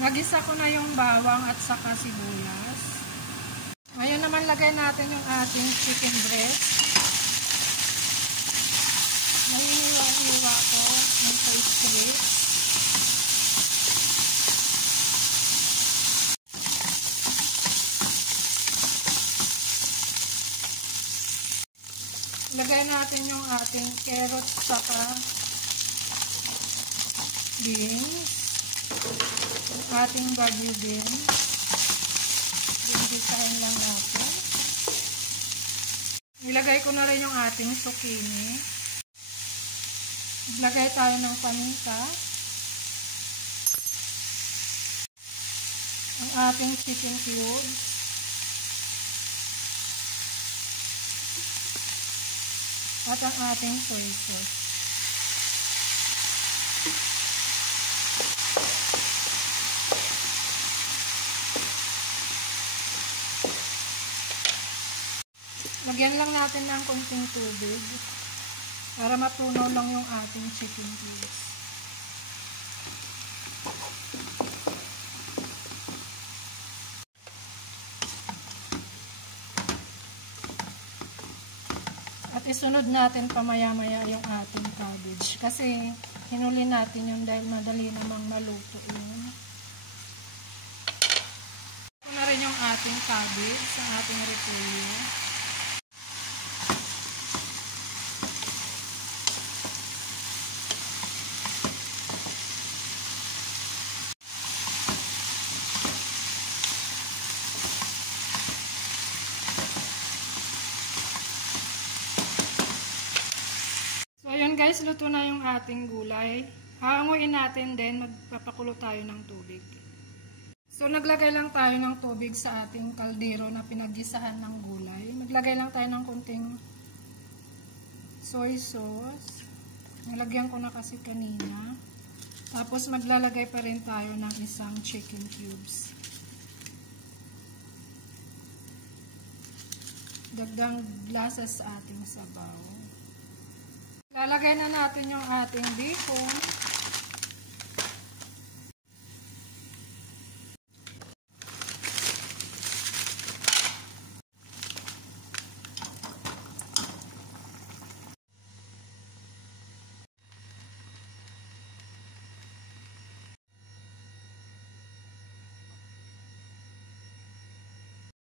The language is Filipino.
Nagisa ko na yung bawang at saka sibuyas. Ngayon naman lagay natin yung ating chicken breast. Mahiniwa-hiwa ko ng strip. Lagay natin yung ating carrots saka beans. Yung ating bagyo beans. Dindisahin lang natin. Nilagay ko na rin yung ating zucchini. Lagay tayo ng paminta. Ang ating chicken cubes. At ang ating soy sauce. Lagyan lang natin ng konting tubig para matunaw lang yung ating chicken cubes. At isunod natin pamaya-maya yung ating cabbage kasi hinuli natin yun dahil madali namang maluto yun. Ito na rin yung ating cabbage sa ating repolyo. Guys, luto na yung ating gulay. Hahanguin natin din, magpapakulo tayo ng tubig. So, naglagay lang tayo ng tubig sa ating kaldero na pinaggisahan ng gulay. Maglagay lang tayo ng konting soy sauce. Nalagyan ko na kasi kanina. Tapos, maglalagay pa rin tayo ng isang chicken cubes. Dagdag lasa sa ating sabaw. Lalagay na natin yung ating bacon.